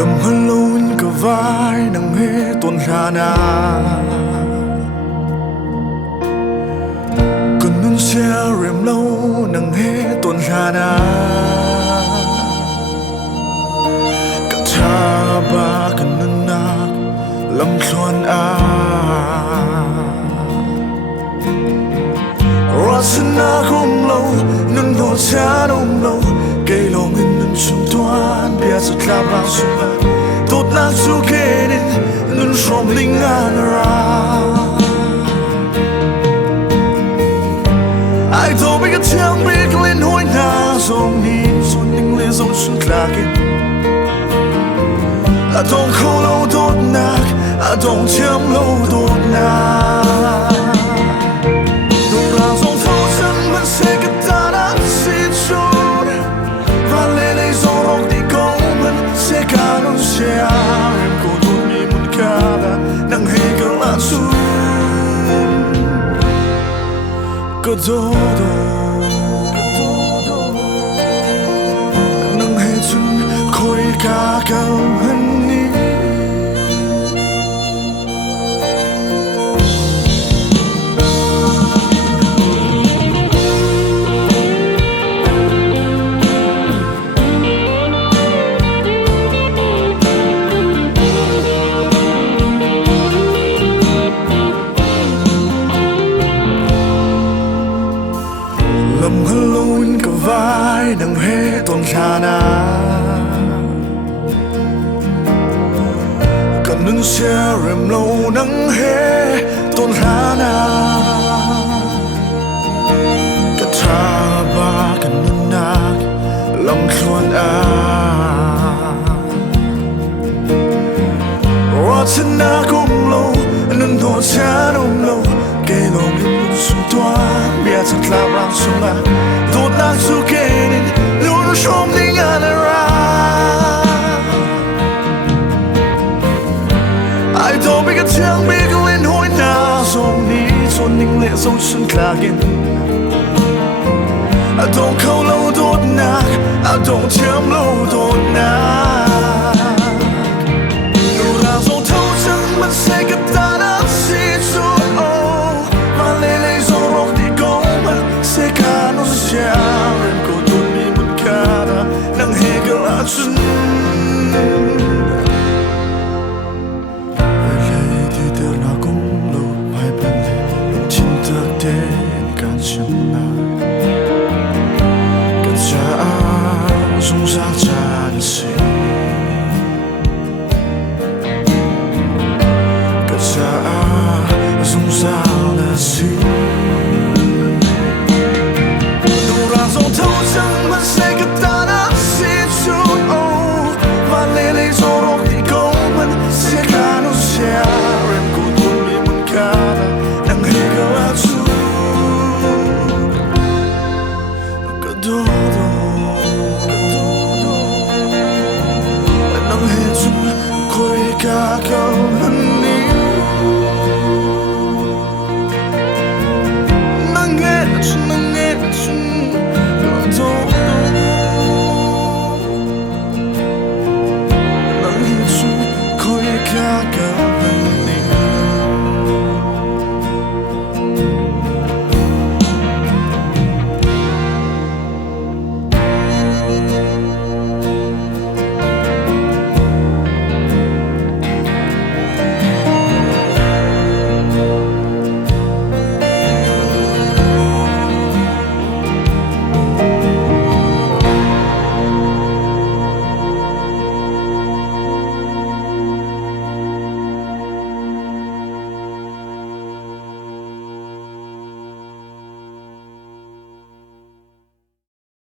Lâm hơn lâu cả vai nâng hê tuần ra na cần nâng xe rèm lâu nâng hê tuần ra na cả cha ba cần nâng nạc lâm xuân Rasana không lâu nâng đồ cha đông lâu cây lòng in nâng xung toan bia rất là bao xuân tốt lạc su kê nên nâng xóm linh an ra ai thô biết cái tiếng biết lên hối na dòng đi xuân ninh lê dòng xuân lạc à đông khâu lâu tốt nạc à đông chiếm lâu tốt nạc em cô tôi mi muốn ca đã nâng hê cơ lạ xuống cơ đô nâng hê chân khôi ca cao hơn ní Lâm hơn lâu cả vai nâng hê tuần ra na cần nâng xe rèm lâu nâng hê tuần ra na cả cha ba cần nâng nạc lâm xuân Rasana cũng lâu nâng đồ cha đông lâu cây lòng in xung toan bia thật là bao xuân tốt lạc su kê nên luôn xóm linh an ra ai thô biết cái tiếng biết lên hối na dòng đi xuân ninh lệ dòng xuân lạc à đông khâu lâu tốt nạc à đông chiếm lâu tốt nạc dù là dòng thâu chân mình sẽ gặp ta đã xin xuống em cô tôi mi muốn ca đã nâng hê cơ lạ chân về đây thì đều là cũng lâu hai bên lệ chín thực tế cả chân na cả cha dung ra tràn xì cả cha dung ra là gì ca cao hơn ní nâng nghe chân lòng thô nâng nghe chân khôi ca cao